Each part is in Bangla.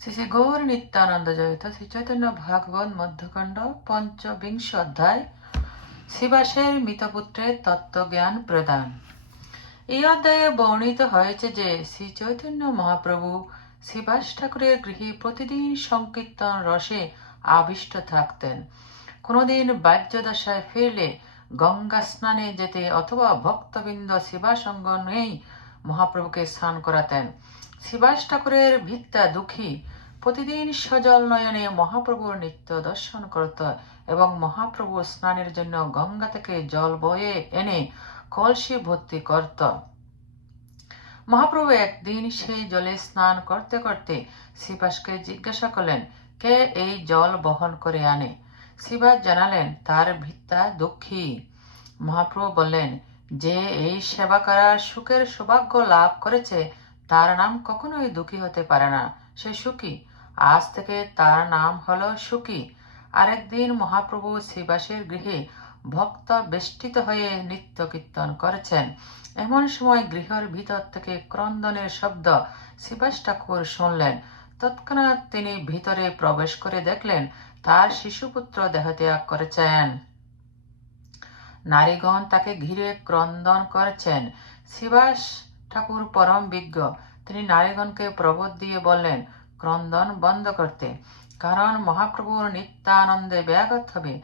শ্রী শ্রী গৌর নিত্যানন্দ জয়িত শ্রী চৈতন্য ভাগবত মধ্যখণ্ড পঞ্চবিংশ অধ্যায় শিবাসের মৃতপুত্রের তত্ত্বজ্ঞান প্রদান। এই অধ্যায়ে বর্ণিত হয়েছে যে শ্রী চৈতন্য মহাপ্রভু শিবাস ঠাকুরের গৃহে প্রতিদিন সংকীর্তন রসে আবিষ্ট থাকতেন। কোনোদিন বাহ্যদশায় ফিরলে গঙ্গা স্নানে যেতে অথবা ভক্তবৃন্দ শিবাসঙ্গ নেই মহাপ্রভুকে স্নান করাতেন। শিবাস ঠাকুরের ভিত্তা দুঃখী প্রতিদিন সজল নয়নে মহাপ্রভুর নিত্য দর্শন করত এবং মহাপ্রভু স্নানের জন্য গঙ্গা থেকে জল বয়ে এনে কলসি ভর্তি করত। মহাপ্রভু একদিন সেই জলে স্নান করতে করতে শিবাসকে জিজ্ঞাসা করলেন, কে এই জল বহন করে আনে? শিবাস জানালেন, তার ভিত্তা দুঃখী। মহাপ্রভু বললেন, যে এই সেবা করার সুখের সৌভাগ্য লাভ করেছে তার নাম কখনোই দুঃখী হতে পারে না, সে সুখী। আজ থেকে তার নাম হলো সুখী। আরেকদিন মহাপ্রভু শিবাসের গৃহে ভক্ত বেষ্টিত হয়ে নৃত্য কীর্তন করেছেন। এমন সময় গৃহের ভিতর থেকে ক্রন্দনের শব্দ শিবাস ঠাকুর শুনলেন। তৎক্ষণাৎ তিনি ভিতরে প্রবেশ করে দেখলেন তার শিশুপুত্র দেহত্যাগ করেছেন। নারীগণ তাকে ঘিরে ক্রন্দন করেছেন। শিবাস ঠাকুর পরম বিজ্ঞ, তিনি নারীগণকে প্রবোধ দিয়ে বললেন ক্রন্দন বন্ধ করতে, কারণ মহাপ্রভুর নিত্যানন্দে ব্যাঘাত হবে।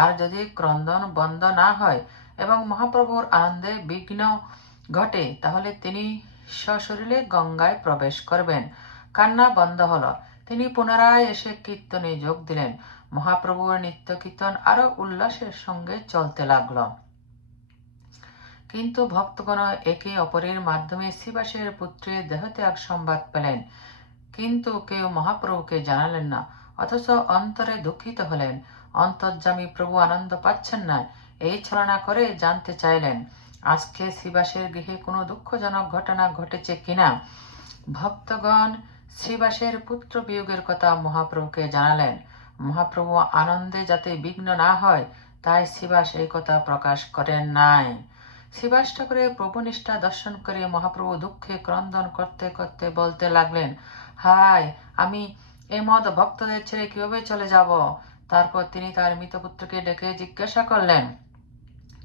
আর যদি ক্রন্দন বন্ধ না হয় এবং মহাপ্রভুর আনন্দে বিঘ্ন ঘটে তাহলে তিনি সশরীরে গঙ্গায় প্রবেশ করবেন। কান্না বন্ধ হলো। তিনি পুনরায় এসে কীর্তনে যোগ দিলেন। মহাপ্রভুর নিত্য কীর্তন আরো উল্লাসের সঙ্গে চলতে লাগল। কিন্তু ভক্তগণ একে অপরের মাধ্যমে শিবাসের পুত্রের দেহত্যাগ সংবাদ পেলেন, কিন্তু কেউ মহাপ্রভুকে জানালেন না, অথচ অন্তরে দুঃখিত হলেন। অন্তর্যামী প্রভু আনন্দ পাচ্ছেন না, এই ছলনা করে জানতে চাইলেন আজকে শিবাসের গৃহে কোনো দুঃখজনক ঘটনা ঘটেছে কিনা। ভক্তগণ শিবাসের পুত্র বিয়োগের কথা মহাপ্রভুকে জানালেন। মহাপ্রভু আনন্দে যাতে বিঘ্ন না হয় তাই শিবাস এই কথা প্রকাশ করেন নাই। শিবাস ঠাকুরের প্রভুনিষ্ঠা দর্শন করে মহাপ্রভু দুঃখে ক্রন্দন করতে করতে বলতে লাগলেন, হায়, আমি এই মদ ভক্তদের ছেড়ে কিভাবে চলে যাব? তারপর তিনি তার মৃতপুত্রকে ডেকে জিজ্ঞাসা করলেন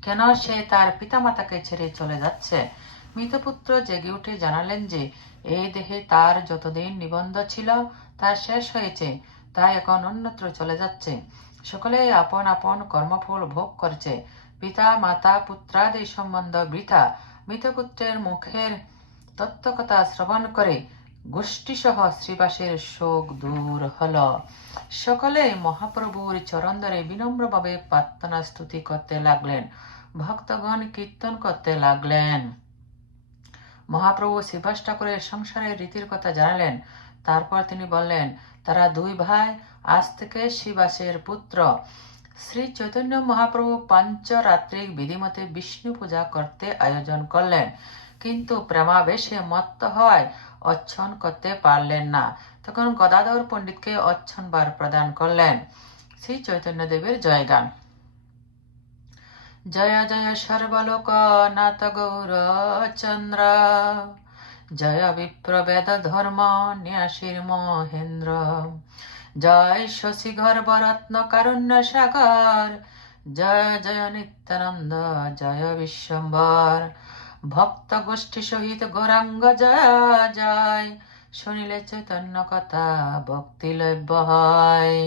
কেন সে তার পিতামাতাকে ছেড়ে চলে যাচ্ছে। মৃতপুত্র জেগে উঠে জানালেন যে এই দেহে তার যতদিন নিবন্ধ ছিল তা শেষ হয়েছে, তাই এখন অন্যত্র চলে যাচ্ছে। সকলেই আপন আপন কর্মফল ভোগ করছে। পিতা মাতা পুত্রাদি সম্বন্ধ বৃথা। মৃতপুত্রের মুখের তত্ত্বকথা শ্রবণ করে গোষ্ঠীসহ শ্রীবাসের শোক দূর হল। সকলে মহাপ্রভুর চরণদ্বরে বিনম্রভাবে প্রার্থনা স্তুতি করতে লাগলেন। ভক্তগণ কীর্তন করতে লাগলেন। মহাপ্রভু শিবাস ঠাকুরের সংসারের রীতির কথা জানালেন। তারপর তিনি বললেন, তারা দুই ভাই আজ থেকে শিবাসের পুত্র। শ্রী চৈতন্য মহাপ্রভু পঞ্চরাত্রিক বিধিমতে বিষ্ণু পূজা করতে আয়োজন করলেন, কিন্তু প্রেমাবেশে মত্ত হয় অর্চন করতে পারলেন না। তখন গদাধর পণ্ডিতকে অর্চনবার প্রদান করলেন। শ্রী চৈতন্য দেবের জয়গান। জয় জয় সর্বলোক নাথ গৌর চন্দ্র, জয় বিপ্রবেদ ধর্ম ন্যাসীর মহেন্দ্র, জয় শশী গর্ভরত্ন কারুণ্য সাগর, জয় জয় নিত্যানন্দ জয় বিশ্বম্বর, ভক্ত গোষ্ঠী সহিত গৌরাঙ্গ জয় জয়, শুনিলে চৈতন্য কথা ভক্তি লভ্য হয়।